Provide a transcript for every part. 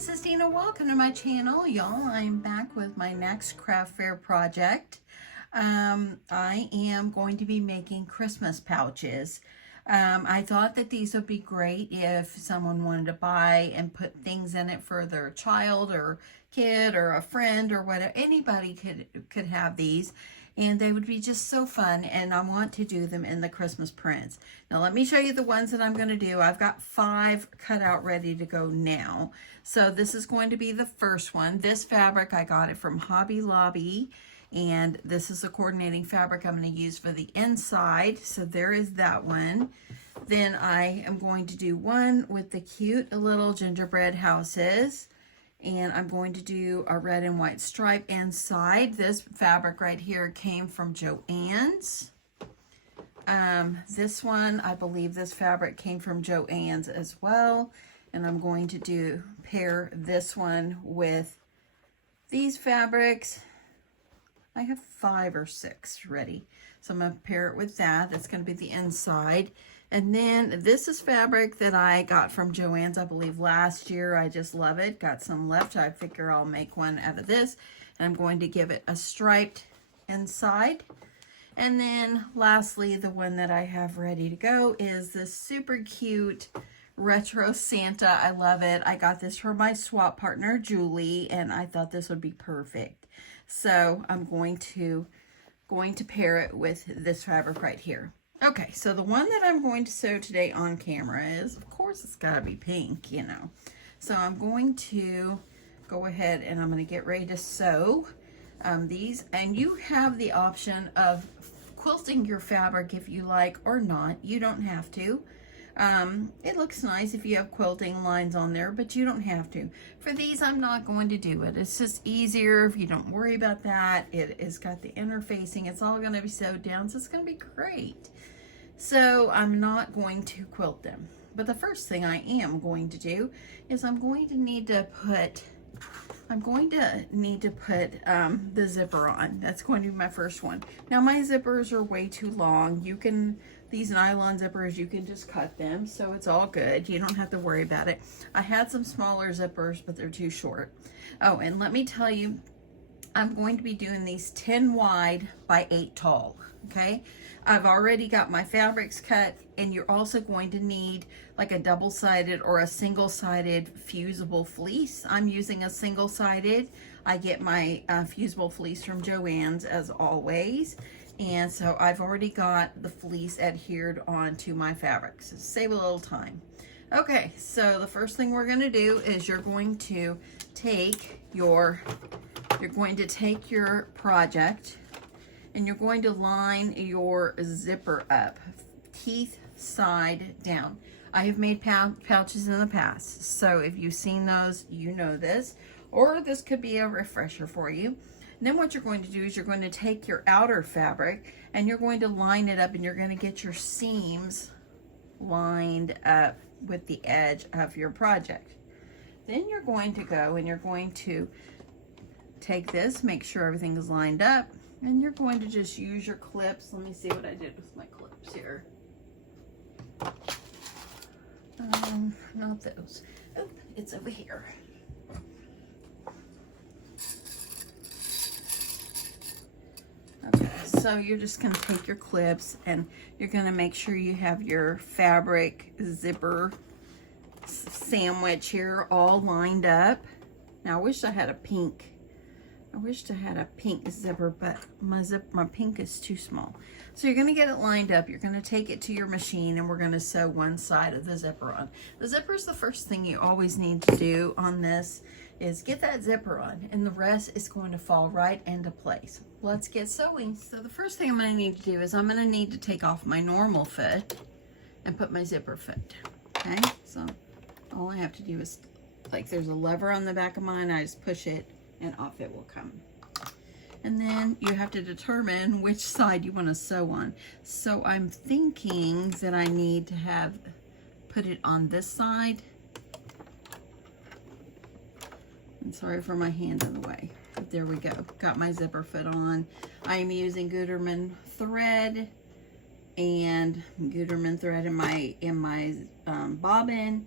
this is Deanna. Welcome to my channel, y'all. I'm back with my next craft fair project. I am going to be making Christmas pouches. I thought that these would be great if someone wanted to buy and put things in it for their child or kid or a friend or whatever. Anybody could have these, and they would be just so fun, and I want to do them in the Christmas prints. Now let me show you the ones that I'm going to do. I've got 5 cut out ready to go now. So this is going to be the first one. This fabric, I got it from Hobby Lobby, and this is the coordinating fabric I'm going to use for the inside. So there is that one. Then I am going to do one with the cute little gingerbread houses. And I'm going to do a red and white stripe inside. This fabric right here came from Joann's. This one, I believe this fabric came from Joann's as well. And I'm going to pair this one with these fabrics. I have 5 or 6 ready. So I'm going to pair it with that. That's going to be the inside. And then this is fabric that I got from Joann's, I believe, last year. I just love it. Got some left. I figure I'll make one out of this. And I'm going to give it a striped inside. And then lastly, the one that I have ready to go is this super cute retro Santa. I love it. I got this from my swap partner, Julie, and I thought this would be perfect. So I'm going to pair it with this fabric right here. Okay, so the one that I'm going to sew today on camera is, of course, it's got to be pink, you know. So I'm going to go ahead and I'm going to get ready to sew these. And you have the option of quilting your fabric if you like or not. You don't have to. It looks nice if you have quilting lines on there, but you don't have to. For these, I'm not going to do it. It's just easier if you don't worry about that. It has got the interfacing. It's all going to be sewed down, so it's going to be great. So I'm not going to quilt them. But the first thing I am going to do is I'm going to need to put the zipper on. That's going to be my first one. Now my zippers are way too long. These nylon zippers, you can just cut them, so it's all good. You don't have to worry about it. I had some smaller zippers, but they're too short. Oh, and let me tell you, I'm going to be doing these 10 wide by 8 tall, okay? I've already got my fabrics cut, and you're also going to need like a double-sided or a single-sided fusible fleece. I'm using a single-sided. I get my fusible fleece from Joann's as always. And so I've already got the fleece adhered onto my fabric. So save a little time. Okay, so the first thing we're going to do is you're going to take your project and you're going to line your zipper up, teeth side down. I have made pouches in the past, so if you've seen those, you know this, or this could be a refresher for you. And then what you're going to do is you're going to take your outer fabric and you're going to line it up, and you're going to get your seams lined up with the edge of your project. Then you're going to go and you're going to take this, make sure everything is lined up, and you're going to just use your clips. Let me see what I did with my clips here. Not those. Oh, it's over here. Okay, so you're just going to take your clips and you're going to make sure you have your fabric zipper sandwich here all lined up. Now I wish I had a pink zipper, but my pink is too small. So you're going to get it lined up. You're going to take it to your machine, and we're going to sew one side of the zipper on. The zipper is the first thing you always need to do on this, is get that zipper on, and the rest is going to fall right into place. Let's get sewing. So the first thing I'm going to need to do is I'm going to need to take off my normal foot and put my zipper foot. Okay, so all I have to do is, like, there's a lever on the back of mine. I just push it and off it will come. And then you have to determine which side you want to sew on. So I'm thinking that I need to put it on this side. I'm sorry for my hand in the way, but there we go. Got my zipper foot on. I am using Gutermann thread and Gutermann thread in my bobbin,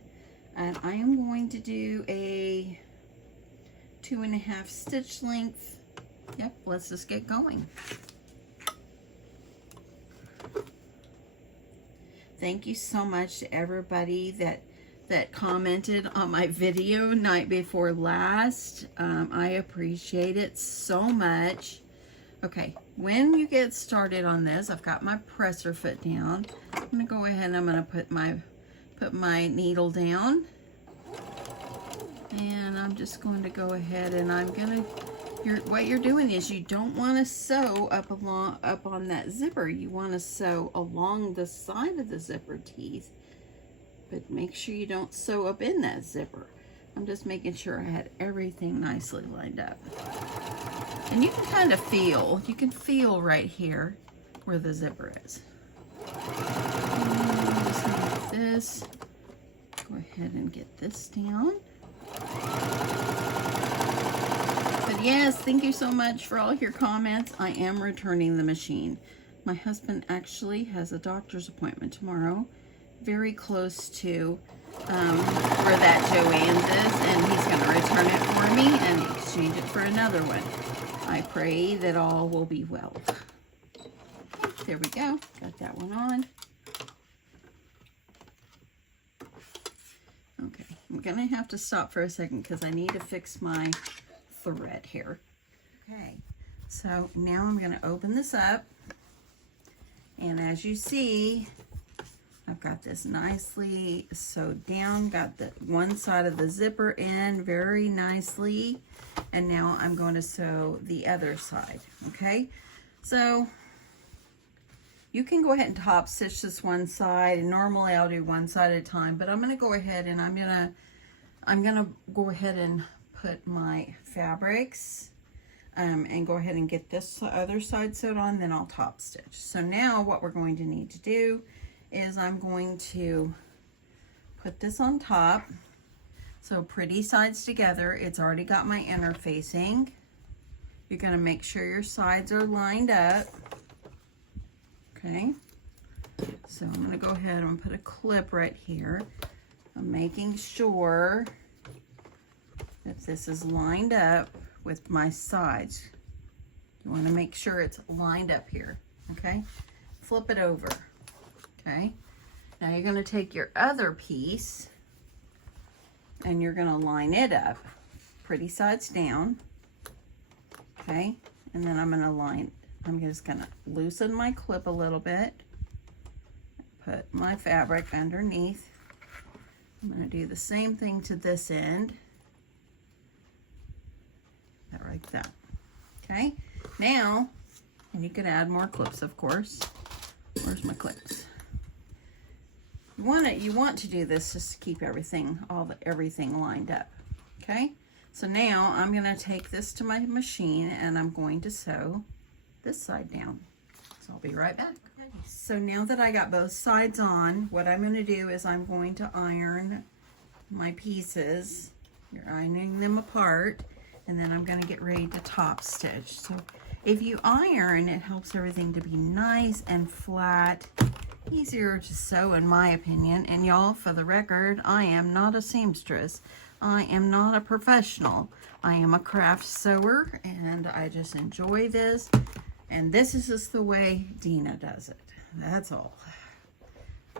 and I am going to do a 2.5 stitch length. Yep, let's just get going. Thank you so much to everybody that commented on my video night before last. I appreciate it so much. Okay, when you get started on this, I've got my presser foot down. I'm gonna go ahead and I'm gonna put my needle down, and I'm just going to go ahead and I'm gonna. What you're doing is you don't want to sew up on that zipper. You want to sew along the side of the zipper teeth, but make sure you don't sew up in that zipper. I'm just making sure I had everything nicely lined up. And you can kind of feel, you can feel right here where the zipper is. And just like this. Go ahead and get this down. But yes, thank you so much for all your comments. I am returning the machine. My husband actually has a doctor's appointment tomorrow, very close to where that Joann's is, and he's going to return it for me and exchange it for another one. I pray that all will be well. There we go. Got that one on. Okay, I'm going to have to stop for a second because I need to fix my thread here. Okay, so now I'm going to open this up, and as you see, I've got this nicely sewed down, got the one side of the zipper in very nicely, and now I'm going to sew the other side. Okay, so you can go ahead and top stitch this one side, and normally I'll do one side at a time, but I'm going to go ahead and I'm gonna go ahead and put my fabrics and go ahead and get this other side sewed on, then I'll top stitch. So now what we're going to need to do is I'm going to put this on top. So pretty sides together. It's already got my interfacing. You're going to make sure your sides are lined up. Okay. So I'm going to go ahead and put a clip right here. I'm making sure that this is lined up with my sides. You want to make sure it's lined up here. Okay. Flip it over. Okay, now you're going to take your other piece and you're going to line it up, pretty sides down. Okay, and then I'm just going to loosen my clip a little bit, put my fabric underneath. I'm going to do the same thing to this end, like that. Okay, now, and you can add more clips, of course. Where's my clips? You want to do this just to keep everything lined up. Okay, so now I'm going to take this to my machine and I'm going to sew this side down. So I'll be right back. Okay. So now that I got both sides on, what I'm going to do is I'm going to iron my pieces. You're ironing them apart, and then I'm going to get ready to top stitch. So if you iron, it helps everything to be nice and flat, easier to sew in my opinion. And y'all, for the record, I am not a seamstress. I am not a professional. I am a craft sewer, and I just enjoy this. And this is just the way Deanna does it. That's all.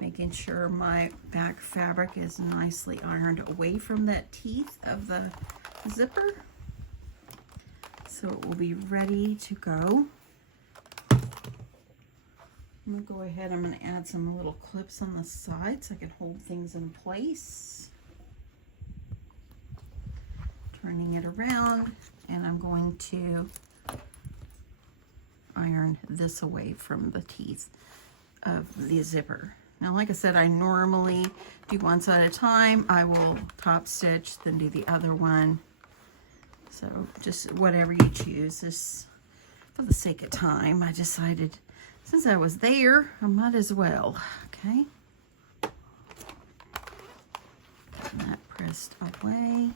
Making sure my back fabric is nicely ironed away from that teeth of the zipper, so it will be ready to go. I'm going to go ahead, I'm going to add some little clips on the side so I can hold things in place. Turning it around, and I'm going to iron this away from the teeth of the zipper. Now, like I said, I normally do one side at a time. I will top stitch, then do the other one. So just whatever you choose. This, for the sake of time, I decided since I was there, I might as well. Okay. Get that pressed away.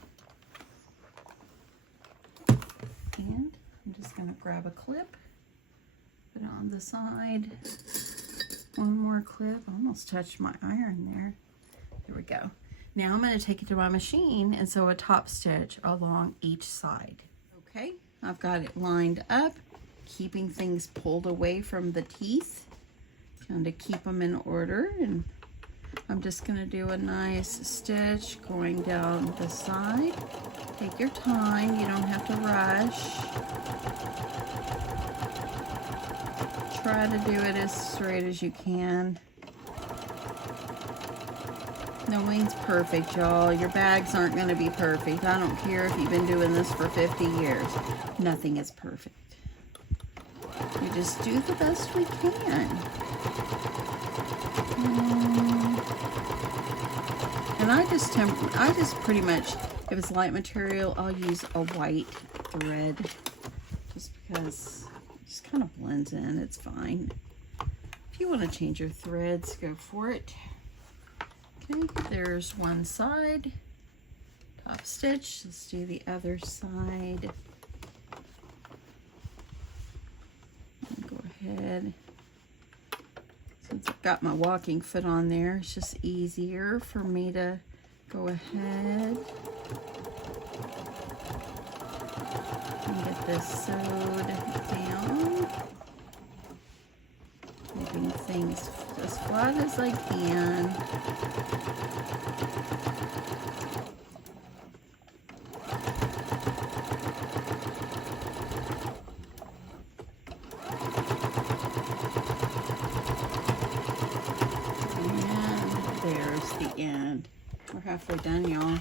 And I'm just going to grab a clip, put it on the side. One more clip. Almost touched my iron there. There we go. Now I'm going to take it to my machine and sew a top stitch along each side. Okay, I've got it lined up, keeping things pulled away from the teeth, trying to keep them in order. And I'm just going to do a nice stitch going down the side. Take your time, you don't have to rush. Try to do it as straight as you can. No one's perfect, y'all. Your bags aren't going to be perfect. I don't care if you've been doing this for 50 years. Nothing is perfect. We just do the best we can. And I just pretty much, if it's light material, I'll use a white thread just because it just kind of blends in. It's fine. If you want to change your threads, go for it. Okay, there's one side, top stitch. Let's do the other side. Go ahead. Since I've got my walking foot on there, it's just easier for me to go ahead and get this sewed down. Keeping things as flat as I can. And there's the end. We're halfway done, y'all.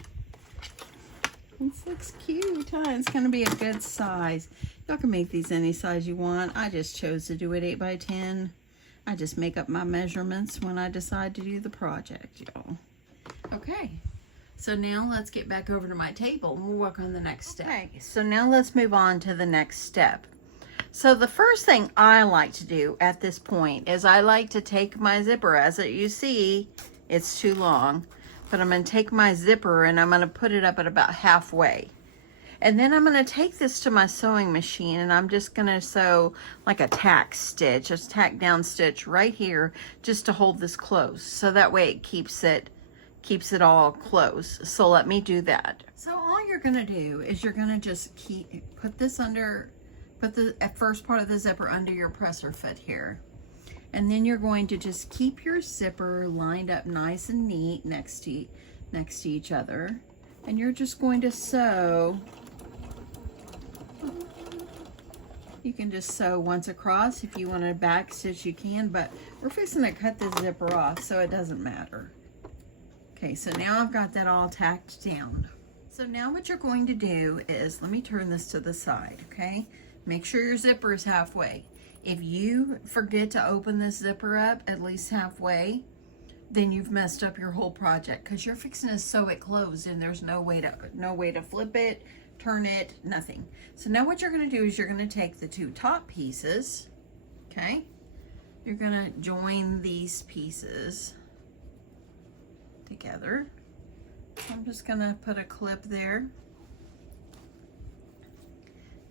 This looks cute, huh? It's gonna be a good size. Y'all can make these any size you want. I just chose to do it 8 by 10. I just make up my measurements when I decide to do the project, y'all. Okay, so now let's get back over to my table and we'll work on the next step. Okay, so now let's move on to the next step. So the first thing I like to do at this point is I like to take my zipper. As you see, it's too long, but I'm going to take my zipper and I'm going to put it up at about halfway. And then I'm going to take this to my sewing machine and I'm just going to sew like a tack stitch, a tack down stitch right here just to hold this close. So that way it keeps it all close. So let me do that. So all you're going to do is you're going to just put the first part of the zipper under your presser foot here. And then you're going to just keep your zipper lined up nice and neat next to each other. And you're just going to sew. You can just sew once across. If you want to back stitch, you can, but we're fixing to cut this zipper off, so it doesn't matter. Okay, so now I've got that all tacked down. So now what you're going to do is, let me turn this to the side, okay? Make sure your zipper is halfway. If you forget to open this zipper up at least halfway, then you've messed up your whole project because you're fixing to sew it closed and there's no way to flip it, turn it, nothing. So now what you're going to do is you're going to take the two top pieces, okay? You're going to join these pieces together. I'm just going to put a clip there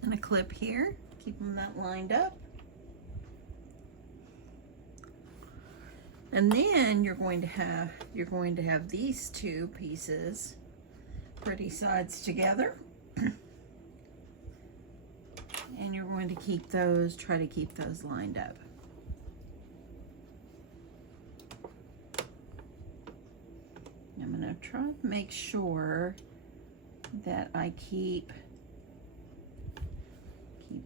and a clip here, keep them that lined up. And then you're going to have these two pieces, pretty sides together. And you're going to try to keep those lined up. I'm going to try to make sure that I keep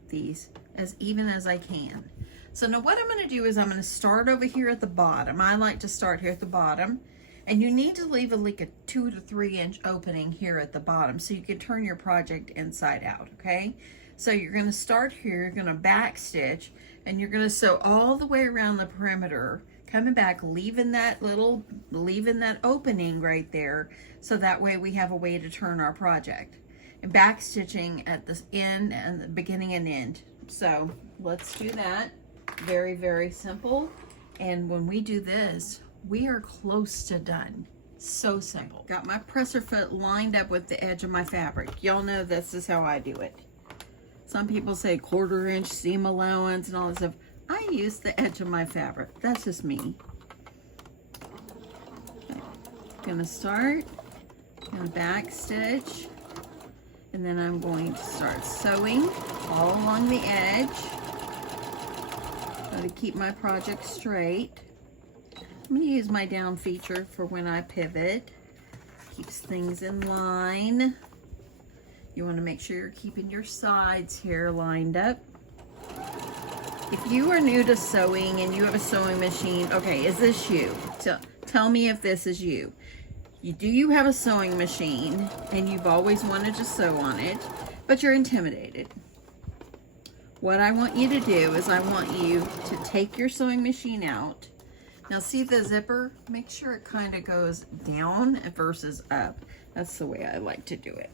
these as even as I can. So now what I'm going to do is I'm going to start over here at the bottom. I like to start here at the bottom, and you need to leave like a 2 to 3 inch opening here at the bottom so you can turn your project inside out, okay? So you're going to start here, you're going to back stitch, and you're going to sew all the way around the perimeter, coming back, leaving that opening right there, so that way we have a way to turn our project. And back stitching at the end and the beginning and end. So let's do that. Very, very simple. And when we do this, we are close to done. So simple. Got my presser foot lined up with the edge of my fabric. Y'all know this is how I do it. Some people say 1/4 inch seam allowance and all this stuff. I use the edge of my fabric. That's just me. Okay. Gonna start and back stitch, and then I'm going to start sewing all along the edge. Try to keep my project straight. I'm going to use my down feature for when I pivot. Keeps things in line. You want to make sure you're keeping your sides here lined up. If you are new to sewing and you have a sewing machine, okay, is this you? Tell me if this is you. Do you have a sewing machine and you've always wanted to sew on it, but you're intimidated? What I want you to do is I want you to take your sewing machine out. Now see the zipper? Make sure it kind of goes down versus up. That's the way I like to do it.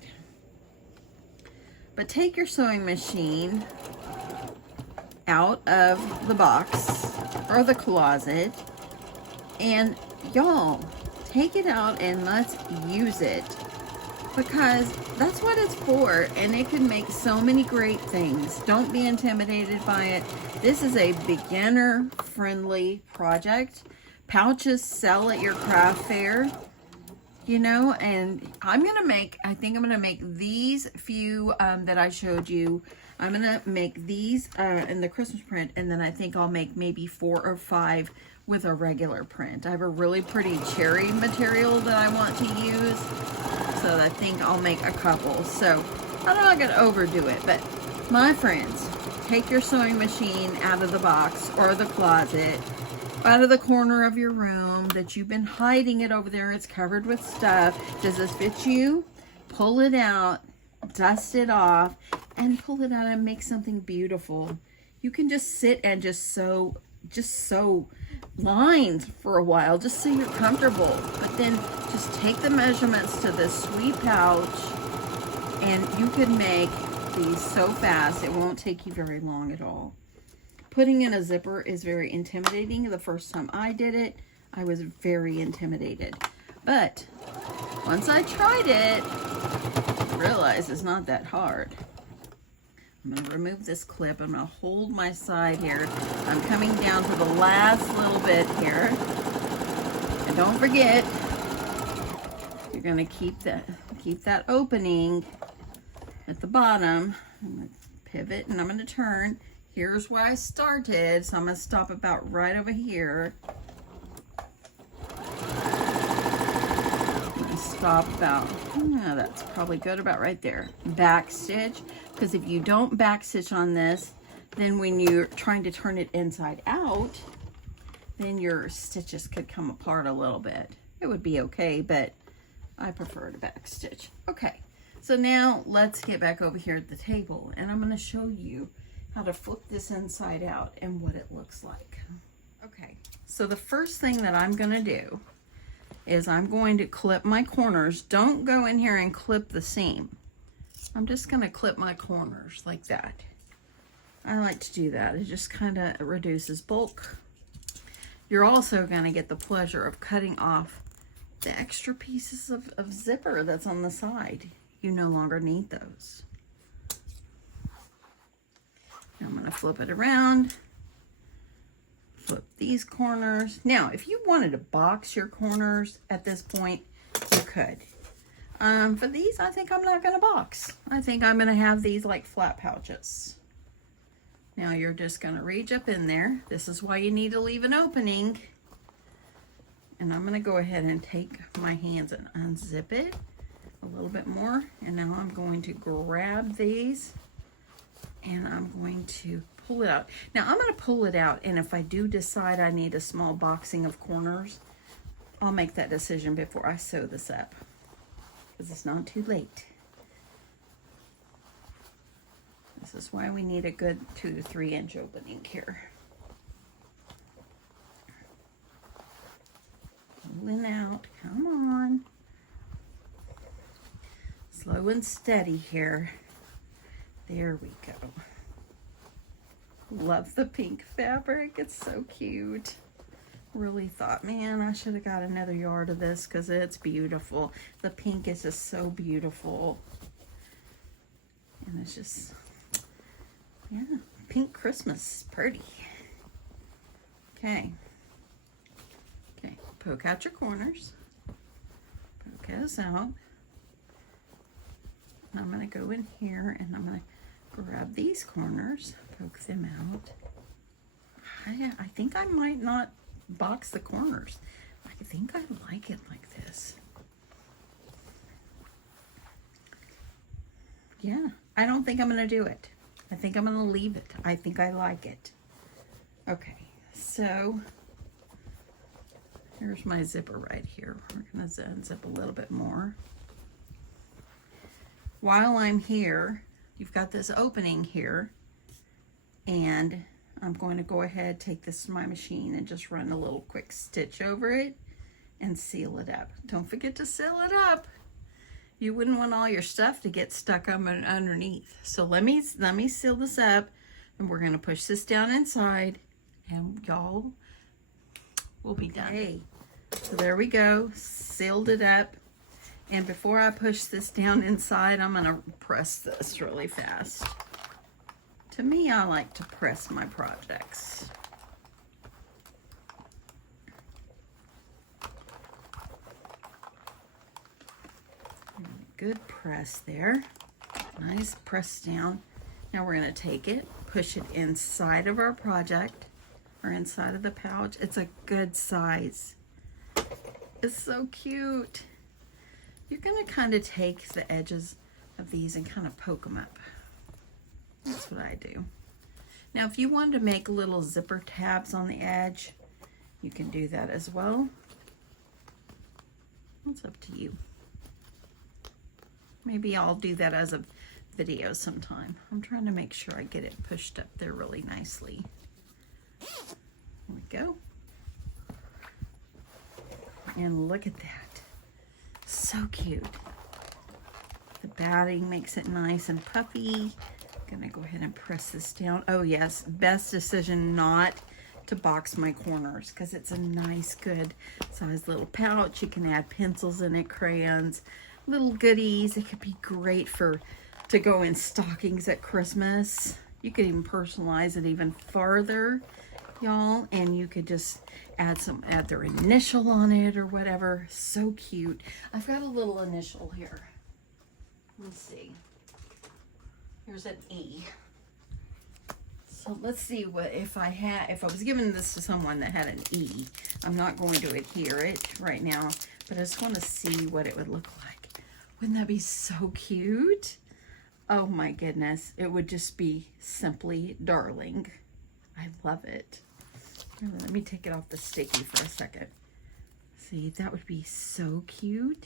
But take your sewing machine out of the box or the closet, and y'all, take it out and let's use it, because that's what it's for, and it can make so many great things. Don't be intimidated by it. This is a beginner friendly project. Pouches sell at your craft fair, you know, and I think I'm gonna make these few that I showed you. I'm gonna make these in the Christmas print, and then I think I'll make maybe 4 or 5 with a regular print. I have a really pretty cherry material that I want to use, so I think I'll make a couple. So I'm not gonna overdo it, but my friends, take your sewing machine out of the box or the closet, out of the corner of your room that you've been hiding it over there. It's covered with stuff. Does this fit you? Pull it out, dust it off, and pull it out and make something beautiful. You can just sit and just sew lines for a while, just so you're comfortable. But then just take the measurements to this sweet pouch, and you can make these so fast. It won't take you very long at all. Putting in a zipper is very intimidating. The first time I did it, I was very intimidated. But once I tried it, I realized it's not that hard. I'm going to remove this clip. I'm going to hold my side here. I'm coming down to the last little bit here. And don't forget, you're going to keep that opening at the bottom. I'm going to pivot and I'm going to turn. Here's where I started, so I'm going to stop about right over here. I'm going to stop about, that's probably good about right there. Back stitch, because if you don't back stitch on this, then when you're trying to turn it inside out, then your stitches could come apart a little bit. It would be okay, but I prefer to back stitch. Okay, so now let's get back over here at the table, and I'm going to show you how to flip this inside out and what it looks like. Okay, so the first thing that I'm gonna do is I'm going to clip my corners. Don't go in here and clip the seam. I'm just gonna clip my corners like that. I like to do that. It just kind of reduces bulk. You're also gonna get the pleasure of cutting off the extra pieces of zipper that's on the side. You no longer need those. I'm going to flip it around, flip these corners. Now, if you wanted to box your corners at this point, you could. For these, I think I'm not going to box. I think I'm going to have these like flat pouches. Now, you're just going to reach up in there. This is why you need to leave an opening. And I'm going to go ahead and take my hands and unzip it a little bit more. And now I'm going to grab these, and I'm going to pull it out. Now I'm going to pull it out, and if I do decide I need a small boxing of corners, I'll make that decision before I sew this up, because it's not too late. This is why we need a good 2 to 3 inch opening here. Pulling out, come on. Slow and steady here. There we go. Love the pink fabric. It's so cute. Really thought, man, I should have got another yard of this because it's beautiful. The pink is just so beautiful. And it's just, yeah, pink Christmas. Pretty. Okay. Okay, poke out your corners. Poke those out. And I'm going to go in here and I'm going to grab these corners, poke them out. I think I might not box the corners. I think I like it like this. Yeah, I don't think I'm going to do it. I think I'm going to leave it. I think I like it. Okay, so here's my zipper right here. We're going to unzip a little bit more. While I'm here, you've got this opening here, and I'm going to go ahead, take this to my machine and just run a little quick stitch over it and seal it up. Don't forget to seal it up. You wouldn't want all your stuff to get stuck underneath. So let me seal this up, and we're gonna push this down inside, and y'all will be done. Okay. So there we go, sealed it up. And before I push this down inside, I'm gonna press this really fast. To me, I like to press my projects. Good press there. Nice press down. Now we're going to take it, push it inside of our project, or inside of the pouch. It's a good size. It's so cute. You're going to kind of take the edges of these and kind of poke them up. That's what I do. Now, if you wanted to make little zipper tabs on the edge, you can do that as well. It's up to you. Maybe I'll do that as a video sometime. I'm trying to make sure I get it pushed up there really nicely. There we go. And look at that. So cute. The batting makes it nice and puffy. I'm gonna go ahead and press this down. Oh yes, best decision not to box my corners, because it's a nice, good size little pouch. You can add pencils in it, crayons, little goodies. It could be great to go in stockings at Christmas. You could even personalize it even farther, y'all, and you could just add their initial on it or whatever. So cute. I've got a little initial here. Let's see. Here's an E. So let's see what if I was giving this to someone that had an E. I'm not going to adhere it right now, but I just want to see what it would look like. Wouldn't that be so cute? Oh my goodness, it would just be simply darling. I love it. Here, let me take it off the sticky for a second. See, that would be so cute.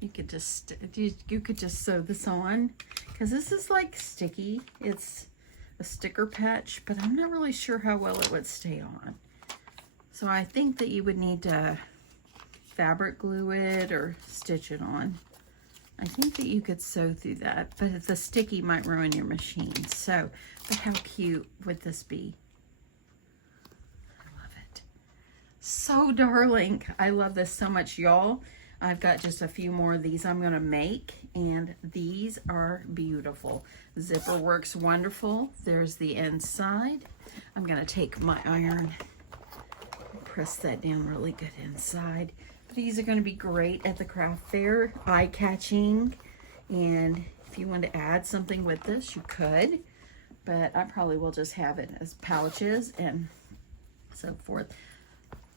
You could just sew this on, because this is like sticky. It's a sticker patch, but I'm not really sure how well it would stay on. So I think that you would need to fabric glue it or stitch it on. I think that you could sew through that, but the sticky might ruin your machine. So, but how cute would this be? I love it. So darling. I love this so much, y'all. I've got just a few more of these I'm gonna make, and these are beautiful. Zipper works wonderful. There's the inside. I'm gonna take my iron, press that down really good inside. These are going to be great at the craft fair, eye-catching, and if you want to add something with this, you could, but I probably will just have it as pouches and so forth.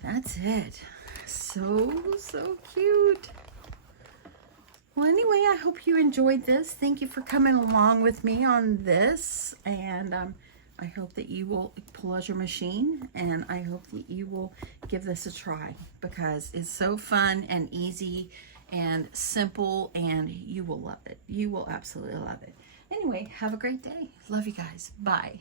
That's it. So cute. Well, anyway, I hope you enjoyed this. Thank you for coming along with me on this, and I hope that you will pull out your machine, and I hope that you will give this a try, because it's so fun and easy and simple, and you will love it. You will absolutely love it. Anyway, have a great day. Love you guys. Bye.